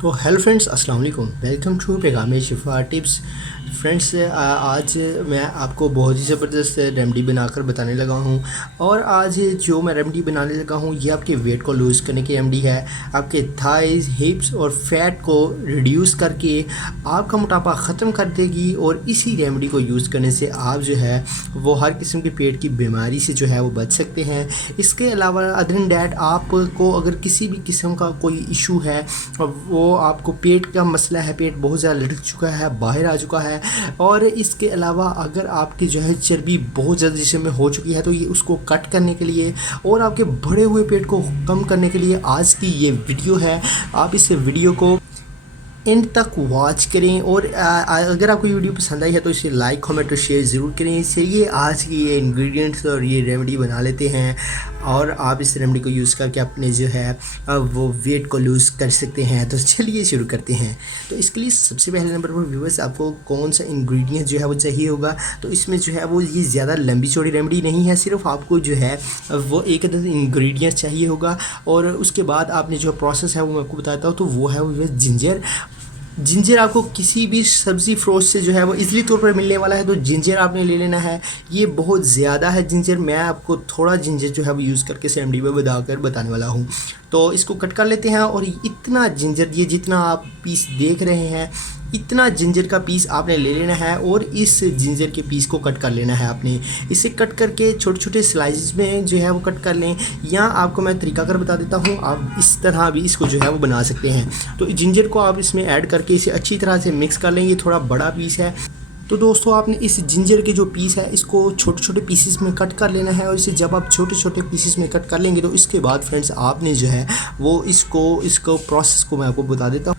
तो hello friends, अस्सलाम वालेकुम। वेलकम टू पैगाम शिफा टिप्स। फ्रेंड्स, आज मैं आपको बहुत ही ज़बरदस्त रेमेडी बनाकर बताने लगा हूँ। और आज जो मैं रेमेडी बनाने लगा हूँ ये आपके वेट को लूज़ करने की रेमेडी है। आपके थाइज़, हिप्स और फैट को रिड्यूस करके आपका मोटापा ख़त्म कर देगी। और इसी रेमेडी को यूज़ करने से आप जो है वो हर किस्म के पेट की बीमारी से जो है वो बच सकते हैं। इसके अलावा अदर देन डैट आपको अगर किसी भी किस्म का कोई इशू है, वो आपको पेट का मसला है, पेट बहुत ज़्यादा लटक चुका है, बाहर आ चुका है, और इसके अलावा अगर आपकी जो है चर्बी बहुत ज़्यादा जिस्म में हो चुकी है, तो ये उसको कट करने के लिए और आपके बढ़े हुए पेट को कम करने के लिए आज की ये वीडियो है। आप इस वीडियो को एंड तक वॉच करें। और अगर आपको ये वीडियो पसंद आई है तो इसे लाइक, कमेंट और शेयर ज़रूर करें। चलिए आज की ये इंग्रेडिएंट्स और ये रेमेडी बना लेते हैं, और आप इस रेमेडी को यूज़ करके अपने जो है वो वेट को लूज़ कर सकते हैं। तो चलिए शुरू करते हैं। तो इसके लिए सबसे पहले नंबर पर व्यूअर्स, आपको कौन सा इंग्रेडिएंट जो है वो चाहिए होगा। तो इसमें जो है वो ये ज़्यादा लंबी चौड़ी रेमेडी नहीं है, सिर्फ आपको जो है वो एक अदद इंग्रेडिएंट चाहिए होगा। और उसके बाद आपने जो प्रोसेस है वो मैं आपको बताता हूँ। तो वो है वो जिंजर आपको किसी भी सब्ज़ी फ्रोश से जो है वो इजीली तौर पर मिलने वाला है। तो जिंजर आपने ले लेना है। ये बहुत ज़्यादा है जिंजर, मैं आपको थोड़ा जिंजर जो है वो यूज़ करके रेमेडी में बताने वाला हूँ। तो इसको कट कर लेते हैं। और इतना जिंजर, ये जितना आप पीस देख रहे हैं, इतना जिंजर का पीस आपने ले लेना है। और इस जिंजर के पीस को कट कर लेना है आपने। इसे कट करके छोटे छोटे स्लाइसेस में जो है वो कट कर लें, या आपको मैं तरीका कर बता देता हूँ, आप इस तरह भी इसको जो है वो बना सकते हैं। तो जिंजर को आप इसमें ऐड करके इसे अच्छी तरह से मिक्स कर लें। ये थोड़ा बड़ा पीस है। तो दोस्तों, आपने इस जिंजर के जो पीस है इसको छोटे छोटे पीसेस में कट कर लेना है। और इसे जब आप छोटे छोटे पीसेस में कट कर लेंगे तो इसके बाद फ्रेंड्स आपने जो है वो इसको प्रोसेस को मैं आपको बता देता हूँ।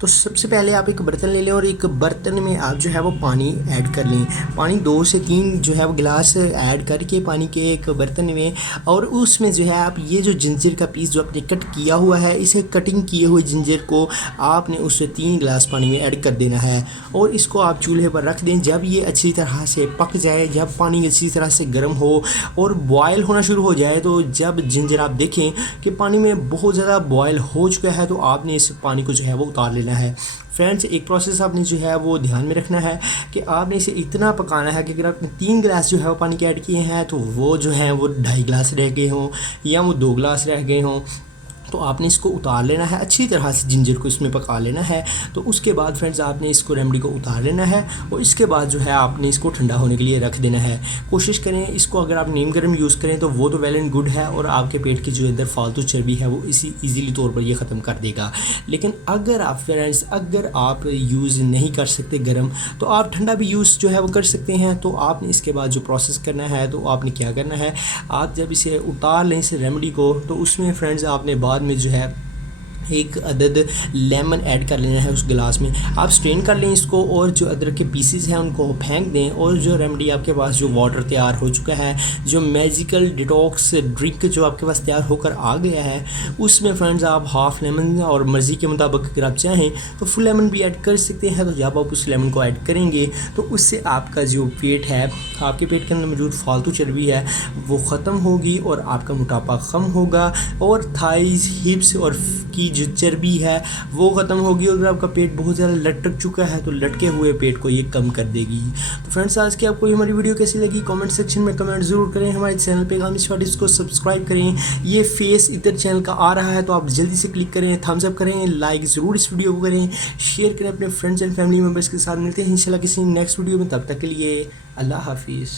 तो सबसे पहले आप एक बर्तन ले लें, और एक बर्तन में आप जो है वो पानी ऐड कर लें। पानी 2 से 3 जो है वो गिलास ऐड करके पानी के एक बर्तन में, और उसमें जो है आप ये जो जिंजर का पीस जो आपने कट किया हुआ है, इसे कटिंग किए हुए जिंजर को आपने उससे 3 गिलास पानी में ऐड कर देना है। और इसको आप चूल्हे पर रख दें। जब ये अच्छी तरह से पक जाए, जब पानी अच्छी तरह से गर्म हो और बॉयल होना शुरू हो जाए, तो जब जिंजर आप देखें कि पानी में बहुत ज़्यादा बॉयल हो चुका है, तो आपने इस पानी को जो है वो उतार लेना है। फ्रेंड्स, एक प्रोसेस आपने जो है वो ध्यान में रखना है कि आपने इसे इतना पकाना है कि अगर आपने 3 गिलास जो है वो पानी के ऐड किए हैं, तो वो जो है वो 2.5 गिलास रह गए हों, या वो 2 गिलास रह गए हों, तो आपने इसको उतार लेना है। अच्छी तरह से जिंजर को इसमें पका लेना है। तो उसके बाद फ्रेंड्स आपने इसको रेमेडी को उतार लेना है, और इसके बाद जो है आपने इसको ठंडा होने के लिए रख देना है। कोशिश करें इसको, अगर आप नीम गर्म यूज़ करें तो वो तो वेल एंड गुड है, और आपके पेट की जो अंदर फालतू चर्बी है वो इसी ईजीली तौर पर ये ख़त्म कर देगा। लेकिन अगर आप फ्रेंड्स यूज़ नहीं कर सकते गर्म, तो आप ठंडा भी यूज़ जो है वो कर सकते हैं। तो आपने इसके बाद जो प्रोसेस करना है, तो आपने क्या करना है, आप जब इसे उतार लें इस रेमेडी को, तो उसमें फ्रेंड्स आपने बाद में जो है एक अदद लेमन ऐड कर लेना है उस गिलास में। आप स्ट्रेन कर लें इसको, और जो अदरक के पीसेस हैं उनको फेंक दें। और जो रेमेडी आपके पास जो वाटर तैयार हो चुका है, जो मैजिकल डिटॉक्स ड्रिंक जो आपके पास तैयार होकर आ गया है, उसमें फ्रेंड्स आप हाफ़ लेमन, और मर्ज़ी के मुताबिक अगर आप चाहें तो फुल लेमन भी ऐड कर सकते हैं। तो जब आप उस लेमन को ऐड करेंगे तो उससे आपका जो पेट है, आपके पेट के अंदर मौजूद फालतू चर्बी है वो ख़त्म होगी, और आपका मोटापा कम होगा, और थाइज़, हिप्स और की जो चर्बी है वो ख़त्म होगी। और अगर आपका पेट बहुत ज़्यादा लटक चुका है तो लटके हुए पेट को ये कम कर देगी। तो फ्रेंड्स, आज की आपको हमारी वीडियो कैसी लगी कमेंट सेक्शन में कमेंट ज़रूर करें। हमारे चैनल पैगाम शिफा टिप्स को सब्सक्राइब करें। ये फेस इधर चैनल का आ रहा है, तो आप जल्दी से क्लिक करें, थम्स अप करें, लाइक ज़रूर इस वीडियो को करें, शेयर करें अपने फ्रेंड्स एंड फैमिली मेम्बर्स के साथ। मिलते हैं इंशाल्लाह किसी नेक्स्ट वीडियो में। तब तक के लिए अल्लाह हाफिज़।